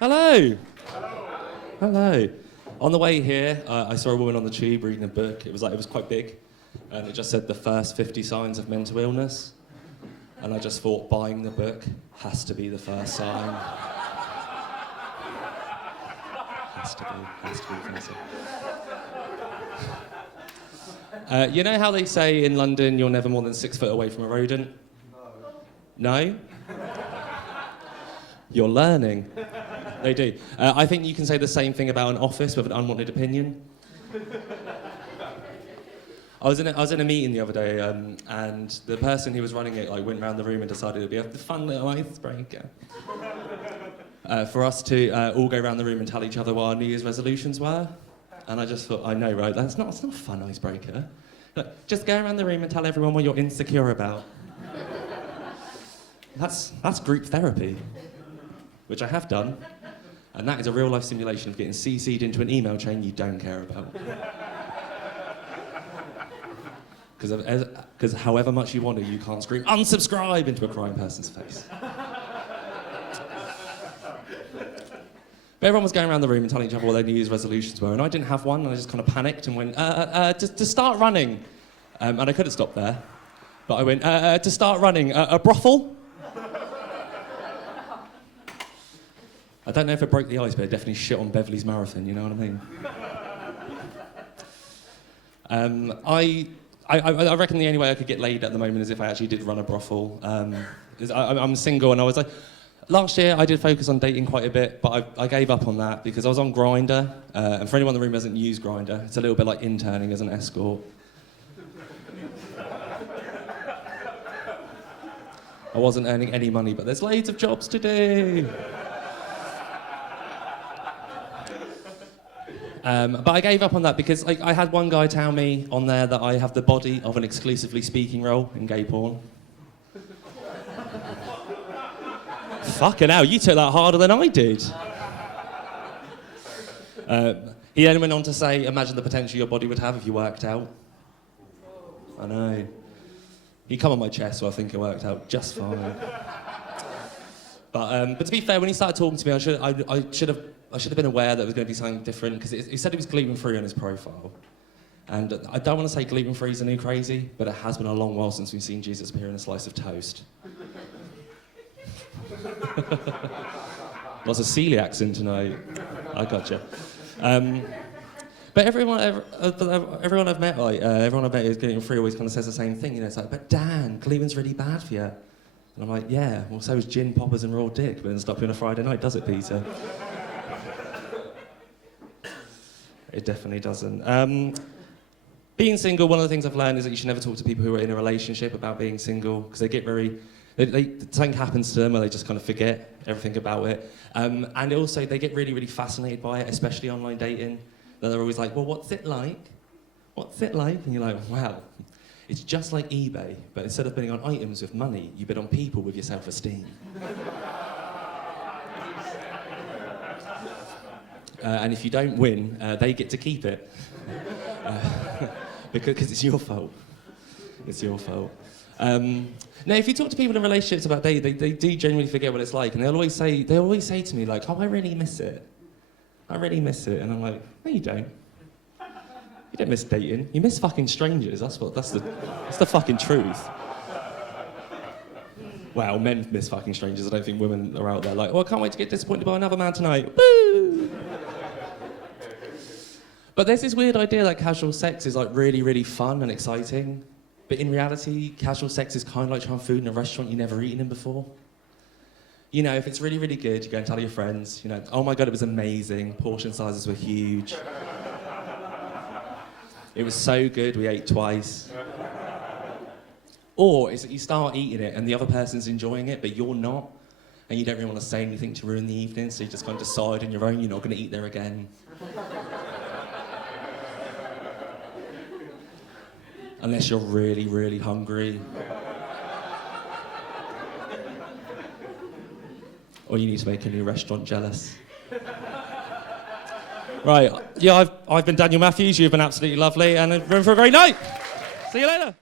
Hello. Hello. On the way here, I saw a woman on the tube reading a book. It was quite big, and it just said the first 50 signs of mental illness. And I just thought buying the book has to be the first sign. has to be the first sign. You know how they say in London you're never more than 6 foot away from a rodent? No? You're learning. They do. I think you can say the same thing about an office with an unwanted opinion. I was in a meeting the other day, and the person who was running it went around the room and decided it would be a fun little icebreaker for us to all go around the room and tell each other what our New Year's resolutions were. And I just thought, I know, right? That's not a fun icebreaker. Look, just go around the room and tell everyone what you're insecure about. That's group therapy, which I have done. And that is a real-life simulation of getting CC'd into an email chain you don't care about. Because however much you want to, you can't scream unsubscribe into a crying person's face. But everyone was going around the room and telling each other what their New Year's resolutions were, and I didn't have one, and I just kind of panicked and went, to start running. And I could have stopped there, but I went, to start running, a brothel? I don't know if it broke the ice, but it definitely shit on Beverly's Marathon, you know what I mean? I reckon the only way I could get laid at the moment is if I actually did run a brothel. I'm single, and I was like, last year I did focus on dating quite a bit, but I gave up on that because I was on Grindr, and for anyone in the room who hasn't used Grindr, it's a little bit like interning as an escort. I wasn't earning any money, but there's loads of jobs to do. But I gave up on that because I had one guy tell me on there that I have the body of an exclusively speaking role in gay porn. Fucking hell, you took that harder than I did. He then went on to say, imagine the potential your body would have if you worked out. I know. He come on my chest, so I think it worked out just fine. But to be fair, when he started talking to me, I should have been aware that it was going to be something different, because he said he was gluten-free on his profile. And I don't want to say gluten-free is a new crazy, but it has been a long while since we've seen Jesus appear in a slice of toast. Lots of celiacs in tonight. I gotcha. But everyone I've met, everyone I've met who's gluten-free always kind of says the same thing. You know, it's like, but Dan, gluten's really bad for you. And I'm like, yeah, well, so is gin, poppers, and raw dick, but it doesn't stop you on a Friday night, does it, Peter? It definitely doesn't. Being single, one of the things I've learned is that you should never talk to people who are in a relationship about being single, because they get something happens to them where they just kind of forget everything about it. And also, they get really, really fascinated by it, especially online dating. They're always like, well, what's it like? What's it like? And you're like, wow, it's just like eBay, but instead of bidding on items with money, you bid on people with your self-esteem. And if you don't win, they get to keep it. Because it's your fault. It's your fault. Now, if you talk to people in relationships about dating, they do genuinely forget what it's like, and they always say to me, like, oh, I really miss it. I really miss it. And I'm like, no, you don't. You don't miss dating. You miss fucking strangers. That's the fucking truth. Well, men miss fucking strangers. I don't think women are out there like, oh, I can't wait to get disappointed by another man tonight. Woo! But there's this weird idea that casual sex is like really, really fun and exciting. But in reality, casual sex is kind of like trying food in a restaurant you've never eaten in before. You know, if it's really, really good, you go and tell your friends, you know, oh my God, it was amazing. Portion sizes were huge. It was so good, we ate twice. Or is that you start eating it and the other person's enjoying it, but you're not, and you don't really want to say anything to ruin the evening, so you just kind of decide on your own you're not going to eat there again. Unless you're really, really hungry. Or you need to make a new restaurant jealous. Right, yeah, I've been Daniel Matthews, you've been absolutely lovely, and in for a great night. See you later.